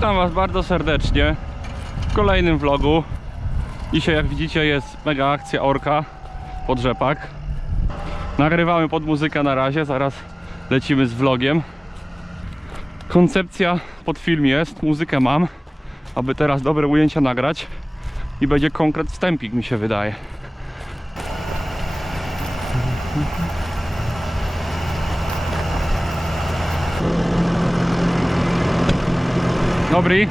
witam Was bardzo serdecznie w kolejnym vlogu. Dzisiaj jak widzicie jest mega akcja Orka pod rzepak. Nagrywamy pod muzykę na razie, zaraz lecimy z vlogiem. Koncepcja pod film jest, muzykę mam, aby teraz dobre ujęcia nagrać i będzie konkret wstępik mi się wydaje. Dobry.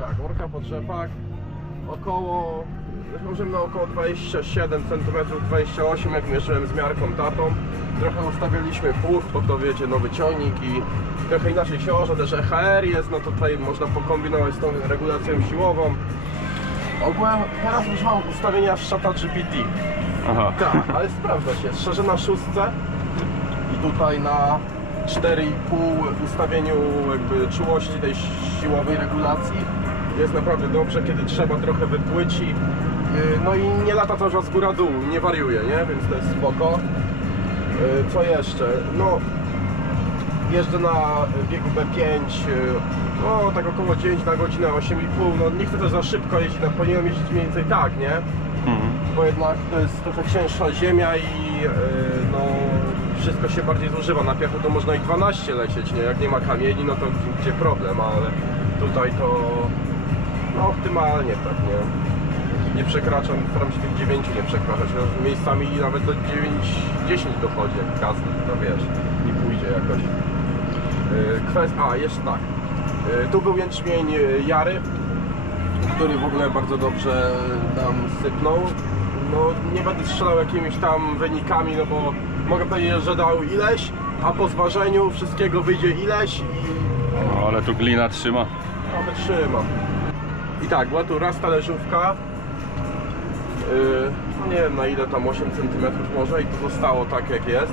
Tak, orka pod rzepak około, możemy na około 27 cm, 28 jak mierzyłem z miarką tatą. Trochę ustawialiśmy pług, bo to wiecie, nowy ciągnik i trochę inaczej się orze, też EHR jest, no tutaj można pokombinować z tą regulacją siłową. Ogółem teraz już mam ustawienia z szata GPT. Tak, ale sprawdza się, szczerze na szóstce i tutaj na 4,5 ustawieniu jakby czułości tej siłowej regulacji jest naprawdę dobrze, kiedy trzeba trochę wypłyci Yy, no i nie lata cały czas góra dół, nie wariuje, nie? Więc to jest spoko Yy, co jeszcze? No jeżdżę na biegu B5 yy, no tak około 9 na godzinę 8,5 no nie chcę też za szybko jeździć, no, powinienem jeździć mniej więcej tak, nie? Bo jednak to jest trochę cięższa ziemia i yy, no, wszystko się bardziej zużywa. Na piachu to można i 12 lecieć, nie? Jak nie ma kamieni, no to gdzie problem, ale tutaj to no, optymalnie tak, nie? Nie przekraczam, staram się tych 9 nie przekraczać, no, miejscami nawet do 9, 10 dochodzi jak gaz, to wiesz, nie pójdzie jakoś. Yy, Kwestia, a jeszcze tak, yy, tu był jęczmień Jary, który w ogóle bardzo dobrze nam sypnął. No nie będę strzelał jakimiś tam wynikami, no bo mogę powiedzieć, że dał ileś, a po zważeniu wszystkiego wyjdzie ileś i O, ale tu glina trzyma. no, wytrzyma. I tak, była tu raz talerzówka, yy, no nie wiem na ile tam 8 cm może i to zostało tak jak jest.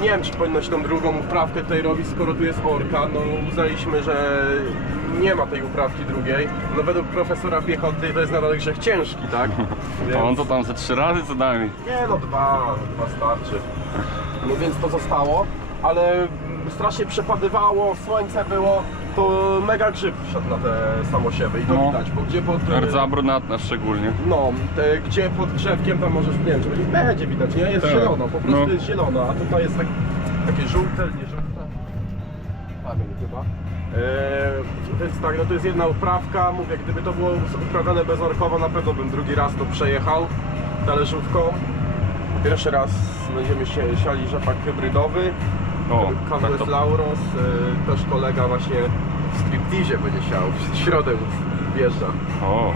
Nie wiem czy powinno się tą drugą uprawkę tutaj robić, skoro tu jest orka, no uznaliśmy, że nie ma tej uprawki drugiej. No według profesora piechoty to jest nadal grzech ciężki, tak? A on to tam ze trzy razy co najmniej. Nie no, dwa, dwa starczy. No więc to zostało, ale strasznie przepadywało, słońce było, to mega grzyb wszedł na te samosiewy i to No. widać, bo gdzie pod... Rdza brunatna szczególnie. No, te, gdzie pod drzewkiem tam możesz, nie wiem, czy będzie, będzie widać, nie? Jest Tak. zielono, po prostu No. jest zielono, a tutaj jest tak, takie żółte, nie żółte. Pamięć chyba. Eee, więc tak, no to jest jedna uprawka, mówię, gdyby to było uprawiane bezorkowo, na pewno bym drugi raz to przejechał talerzówką. Pierwszy raz będziemy się, siali rzepak hybrydowy, O, tak to- Lauros, e, też kolega właśnie w stripteasie będzie siał, w środę wjeżdża O,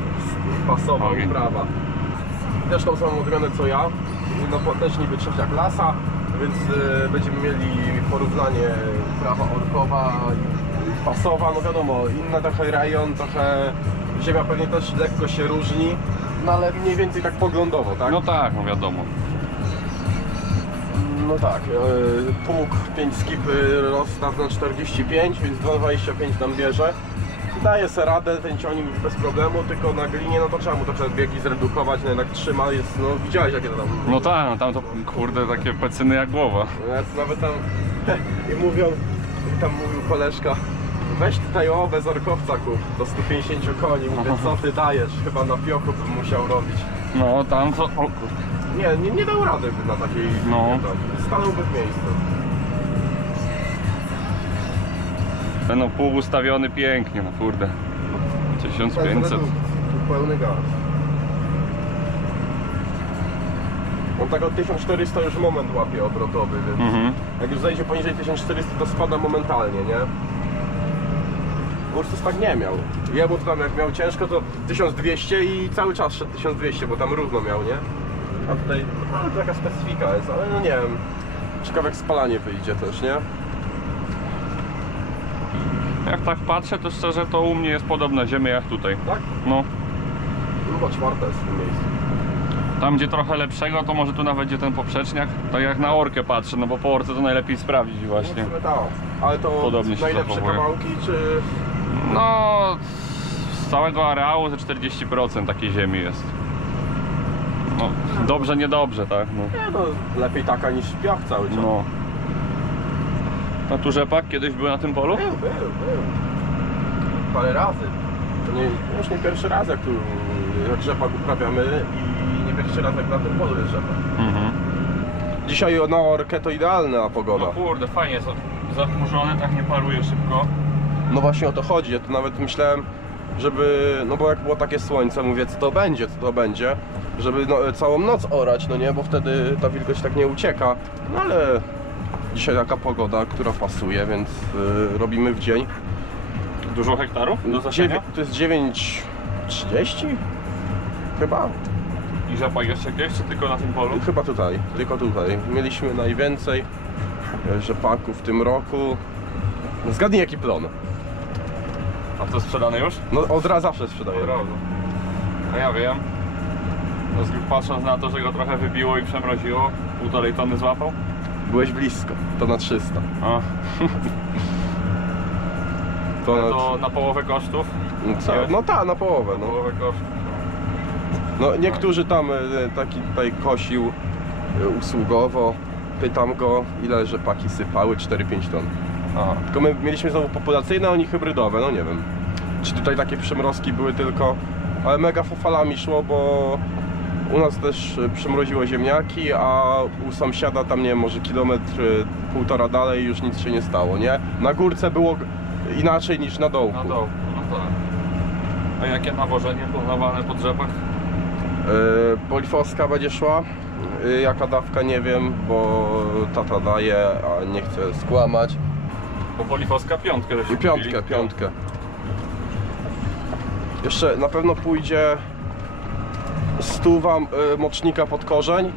pasowa Ogień. uprawa. Też tą samą odmianę co ja, no też niby trzecia klasa, więc y, będziemy mieli porównanie prawa orkowa i pasowa, no wiadomo, inna trochę rejon, trochę ziemia pewnie też lekko się różni, no ale mniej więcej tak poglądowo, tak? no tak, no wiadomo. No tak, e, pług 5 skipy rozstaw na 45, więc 2,25 nam bierze. Daje sobie radę, ten ciągnik bez problemu, tylko na glinie no to trzeba mu trochę biegi zredukować, no jednak trzyma, jest, no widziałeś jakie to tam... No tak, no tam to kurde takie pecyny jak głowa. Ja nawet tam, i mówią, tam mówił koleżka, weź tutaj o, bez orkowca kup, do 150 koni. Mówię, co ty dajesz? Chyba na piochu bym musiał robić. No tam co... O kurde. Nie, nie, nie dał rady na takiej... No. nie dał. Stanąłby w miejscu. No pół ustawiony pięknie, no kurde. 1500. Tu pełny gaz. On tak od 1400 już moment łapie obrotowy, więc Mhm. jak już zejdzie poniżej 1400 to spada momentalnie, nie? Ursus tak nie miał. Jemu to tam jak miał ciężko to 1200 i cały czas szedł 1200, bo tam równo miał, nie? A tutaj no, taka specyfika jest, ale no nie wiem. Ciekawe jak spalanie wyjdzie też, nie? Jak tak patrzę, to szczerze to u mnie jest podobna ziemia jak tutaj. Tak? No, bo czwarte jest w tym miejscu. tam gdzie trochę lepszego, to może tu nawet gdzie ten poprzeczniak. Tak jak na orkę patrzę, no bo po orce to najlepiej sprawdzić No, właśnie. w sumie tak. Ale to Podobnie się najlepsze zachowuje. kawałki, czy... No, z całego areału ze 40% takiej ziemi jest. No, dobrze, niedobrze, tak? No. Nie no, lepiej taka niż piach cały czas. no. A tu rzepak kiedyś był na tym polu? Był, był, był. Parę razy. To nie, już nie pierwszy raz jak tu jak rzepak uprawiamy i nie pierwszy raz jak na tym polu jest rzepak. Mhm. Dzisiaj na orkę to idealna pogoda. No kurde, fajnie jest. Zachmurzone, tak nie paruje szybko. No właśnie o to chodzi. Ja tu nawet myślałem, żeby, no bo jak było takie słońce, mówię co to będzie, co to będzie, żeby no, całą noc orać, no nie, bo wtedy ta wilgoć tak nie ucieka. No ale dzisiaj taka pogoda, która pasuje, więc y, robimy w dzień. Dużo hektarów do zasiania? Dziewię- to jest 9.30? Chyba. I rzepak jeszcze gdzieś, czy tylko na tym polu? Chyba tutaj, tylko tutaj. Mieliśmy najwięcej e, rzepaku w tym roku. Zgadnij jaki plon. A to sprzedane już? No od razu zawsze sprzedaję. Od razu. A ja wiem. No, patrząc na to, że go trochę wybiło i przemroziło, półtorej tony złapał. Byłeś blisko, to na 300. A, To na... to na połowę kosztów? Co? No tak, na połowę. No. Połowę kosztów. no niektórzy tam e, taki tutaj kosił e, usługowo. Pytam go, ile rzepaki sypały, 4-5 ton. Aha. Tylko my mieliśmy znowu populacyjne, a oni hybrydowe, no nie wiem. Czy tutaj takie przymrozki były tylko, ale mega falami szło, bo u nas też y, przymroziło ziemniaki, a u sąsiada tam nie wiem, może kilometr, y, półtora dalej już nic się nie stało, nie? Na górce było inaczej niż na dołku. Na dołku, no tak. A jakie nawożenie planowane po drzewach? Y, Polifoska będzie szła, y, jaka dawka nie wiem, bo tata daje, a nie chcę skłamać. Bo polifoska piątkę piątkę, kupili. piątkę. Jeszcze na pewno pójdzie stuwa y, mocznika pod korzeń,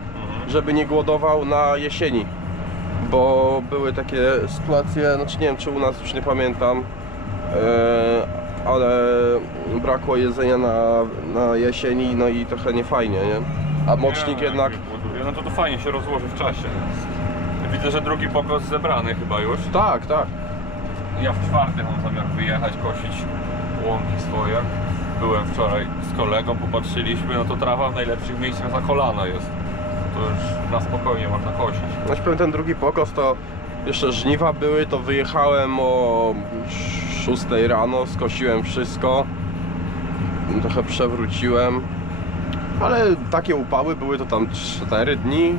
żeby nie głodował na jesieni. Bo były takie sytuacje, znaczy nie wiem czy u nas już nie pamiętam, y, ale brakło jedzenia na, na jesieni, no i trochę niefajnie, nie? A mocznik Nie, jednak, No to to fajnie się rozłoży w czasie. Widzę, że drugi pokos zebrany chyba już. tak, tak. Ja w czwartek mam zamiar wyjechać, kosić łąki swoje. Byłem wczoraj z kolegą, popatrzyliśmy, no to trawa w najlepszych miejscach za kolana jest. To już na spokojnie można kosić. Powiem, ten drugi pokos to jeszcze żniwa były, to wyjechałem o 6 rano, skosiłem wszystko, trochę przewróciłem, ale takie upały były to tam 4 dni.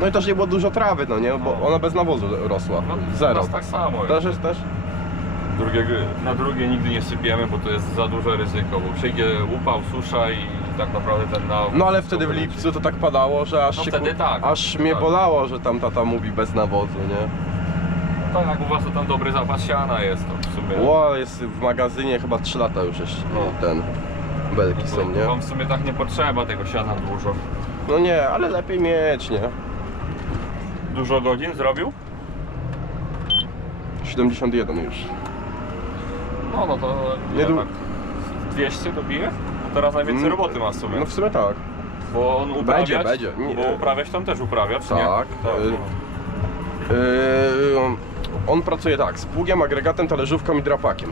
No i też nie było dużo trawy, no nie, bo No. ona bez nawozu rosła, No, zero. teraz tak samo. Też jest też? Drugie, na drugie nigdy nie sypiemy, bo to jest za duże ryzyko, bo przyjdzie upał, susza i tak naprawdę ten na... No ale wtedy w lipcu to tak padało, że aż No się wtedy ku- tak, aż mnie tak. bolało, że tam tata mówi bez nawozu, nie? Tak jak u was to tam dobry zapas siana jest, to w sumie... Ło, jest w magazynie chyba 3 lata już jeszcze No. ten belki są, nie? Wam w sumie tak nie potrzeba tego siana dużo. No nie, ale lepiej mieć, nie? Dużo godzin zrobił? 71 już. No, no to Nie du- tak, 200 dobije? Bo teraz najwięcej Mm, roboty ma w sumie. No w sumie tak. Bo on uprawiać, Będzie, będzie. Nie. Bo uprawiać tam też uprawia, czy nie? Tak, y- Yy, on- on pracuje tak, z pługiem, agregatem, talerzówką i drapakiem.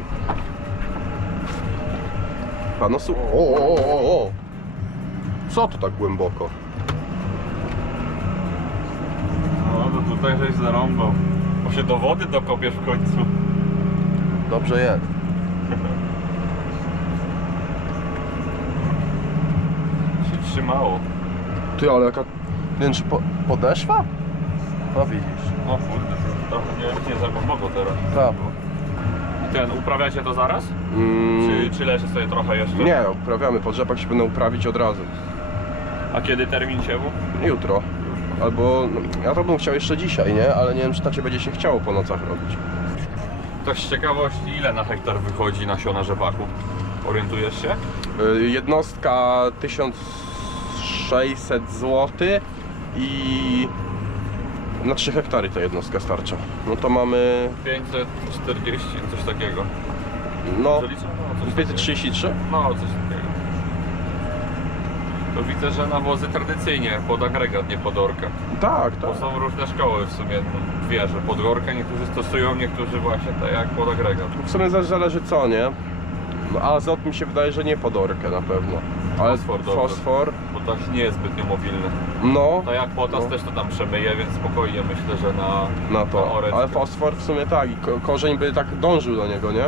Pano su... O, o, o, o, o! Co tu tak głęboko? No to tutaj żeś zarąbał. Bo się do wody dokopiesz w końcu. Dobrze jest. Trzymało. Ty, ale jaka... Nie wiem, czy po, podeszwa? No widzisz. No kurde, trochę nie, nie za głęboko teraz. Tak. Ten, uprawiacie to zaraz? Mm, Czy, czy leży sobie trochę jeszcze? nie, uprawiamy pod rzepak się będą uprawić od razu. A kiedy termin siewu? Jutro. Albo, no, ja to bym chciał jeszcze dzisiaj, nie? Ale nie wiem, czy tacie będzie się chciało po nocach robić. Tak z ciekawości, ile na hektar wychodzi nasiona rzepaku? Orientujesz się? Y, Jednostka 1600 zł i na 3 hektary ta jednostka starcza. No to mamy, 540, coś takiego. no? No, coś 533? takiego. No, coś takiego. To widzę, że nawozy tradycyjnie pod agregat, nie pod orkę. Tak, Bo tak. są różne szkoły w sumie, no, dwie, że pod orkę niektórzy stosują, niektórzy właśnie tak jak pod agregat. W sumie zależy co, nie? No, azot mi się wydaje, że nie pod orkę na pewno. Ale Fosfor dobry. fosfor Bo tak nie jest zbytnio mobilny. no, Tak jak potas No. też to tam przemyje, więc spokojnie myślę, że na, na na to. orec. Ale fosfor w sumie tak i ko- korzeń by tak dążył do niego, nie?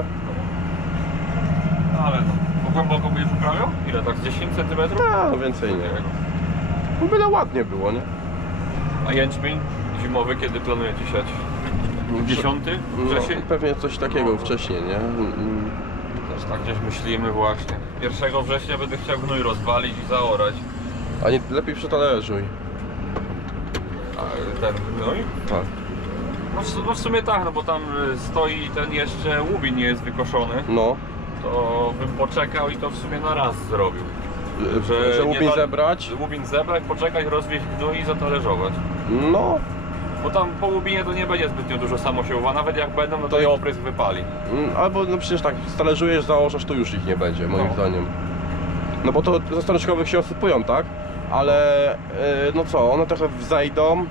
Ale no. Bo głęboko będziesz uprawiał? Ile tak? Z 10 cm? No więcej nie. No byle ładnie było, nie? A jęczmień zimowy kiedy planujecie siać? 10 No, wrzesień? pewnie coś takiego wcześniej, nie? Mm, Też tak gdzieś myślimy właśnie. 1 września będę chciał gnój rozwalić i zaorać. A nie lepiej przetalerzuj. A ten gnój? Tak. No w, no w sumie tak, no bo tam y, stoi ten jeszcze łubin nie jest wykoszony. No. To bym poczekał i to w sumie na raz zrobił. Że, że nie łupin za- zebrać? Łubin zebrać, poczekać, rozwieść gnój i zatalerzować. No. Bo tam po łubinie to nie będzie zbytnio dużo samosiłowa, nawet jak będą, no to i oprysk wypali. Mm, Albo no przecież tak, stależujesz, założysz, to już ich nie będzie, moim No. zdaniem. No bo to ze strączkowych się osypują, tak? Ale e, no co, one trochę wzejdą.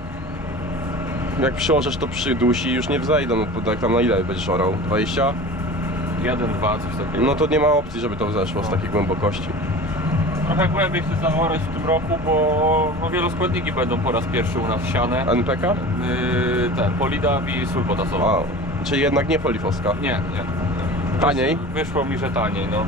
Jak przyłożysz to przydusi, już nie wzejdą, no to jak tam na ile będziesz orał? 20? Jeden, dwa, coś takiego. No to nie ma opcji, żeby to wzeszło z takiej głębokości. Trochę głębiej chcę zaorać w tym roku, bo no, wieloskładniki będą po raz pierwszy u nas siane. NPK? Yy, ten, polidab i sól potasowa. A, czyli jednak nie polifoska. Nie, nie. Taniej? Wyszło mi, że taniej, no.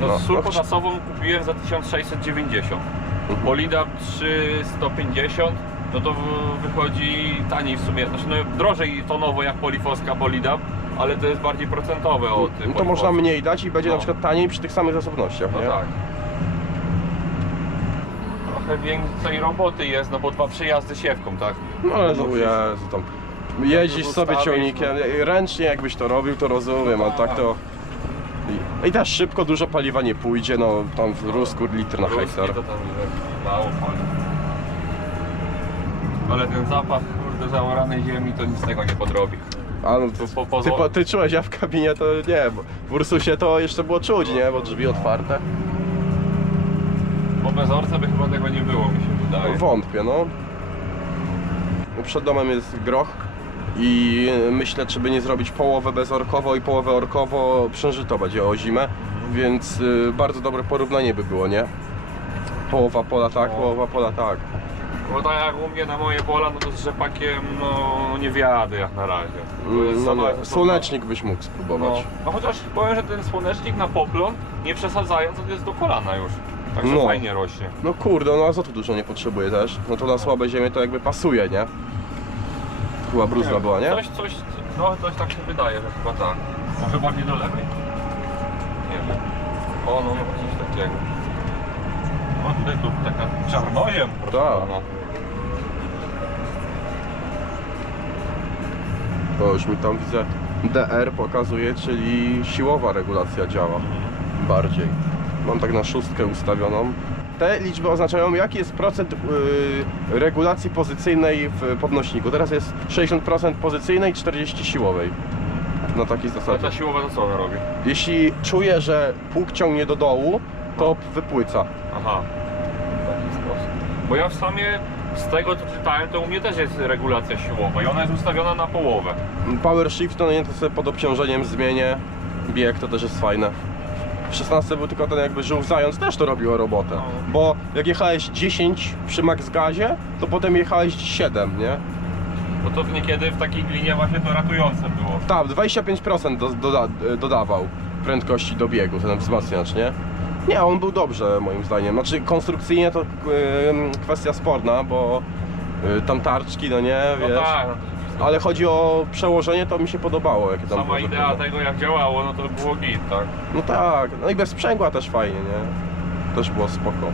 No, No, sól no, potasową kupiłem za 1690. Mhm. Polidab 3150, no to w- wychodzi taniej w sumie. Znaczy no drożej tonowo jak polifoska Polidab, ale to jest bardziej procentowe od No to polifoski. można mniej dać i będzie No. na przykład taniej przy tych samych zasobnościach, No nie? tak. Trochę więcej roboty jest, no bo dwa przejazdy siewką, tak? No ale no Jezu, tam jeździsz sobie ustawić, ciągnikiem, ręcznie jakbyś to robił, to rozumiem, ale tak to... I, I też szybko dużo paliwa nie pójdzie, no tam w rusku litr na Ruski hektar. to tam mało pali. Ale ten zapach, kurde, zaoranej ziemi to nic z tego nie podrobi. A no To po, po, ty, po- ty czułeś, ja w kabinie to nie, bo w Ursusie to jeszcze było czuć, nie? Bo drzwi otwarte. Po bezorce by chyba tego nie było, mi się wydaje. Wątpię, no. Przed domem jest groch i myślę, czy by nie zrobić połowę bezorkowo i połowę orkowo przężyto będzie o zimę, więc y, bardzo dobre porównanie by było, nie? Połowa pola tak, No. połowa pola tak. Bo tak jak u mnie na moje pola, no to z rzepakiem no nie wiadę jak na razie. Jest No sama- nie, słonecznik byś mógł No, spróbować. no chociaż powiem, że ten słonecznik na poplon, nie przesadzając, to jest do kolana już. Także No. fajnie rośnie. No kurde, no azotu dużo nie potrzebuje też. No to na słabe ziemię to jakby pasuje, nie? Była bruzna była, nie? Coś, coś, no coś tak się wydaje, że chyba tak. Może bardziej do lewej? Nie wiem. O, no, no coś takiego. O, tutaj tu taka czarnojem. proszę Tak. pana. To już mi tam widzę DR pokazuje, czyli siłowa regulacja działa bardziej. Mam tak na szóstkę ustawioną. Te liczby oznaczają jaki jest procent yy, regulacji pozycyjnej w podnośniku. Teraz jest 60% pozycyjnej, 40 siłowej. Na takiej Ale zasadzie. ta siłowa to co ona robi? Jeśli czuję, że pług ciągnie do dołu, to wypłyca. Aha. W taki sposób. Bo ja w sumie z tego co czytałem, to u mnie też jest regulacja siłowa i ona jest ustawiona na połowę. Power shift to nie to sobie pod obciążeniem zmienię. Bieg to też jest fajne. W 16 był tylko ten jakby żółw zając też to robiło robotę. No. Bo jak jechałeś 10 przy max gazie, to potem jechałeś 7, nie? Bo to niekiedy w takiej glinie właśnie to ratujące było. Tak, 25% do, doda, dodawał prędkości do biegu, ten wzmacniacz, nie? Nie, on był dobrze moim zdaniem. Znaczy konstrukcyjnie to em, kwestia sporna, bo y, tam tarczki, no nie, No wiesz. tak, no Ale chodzi o przełożenie, to mi się podobało, jakie tam sama było idea zrobione. tego jak działało, no to było git, tak? No tak, no i bez sprzęgła też fajnie, nie? Też było spoko.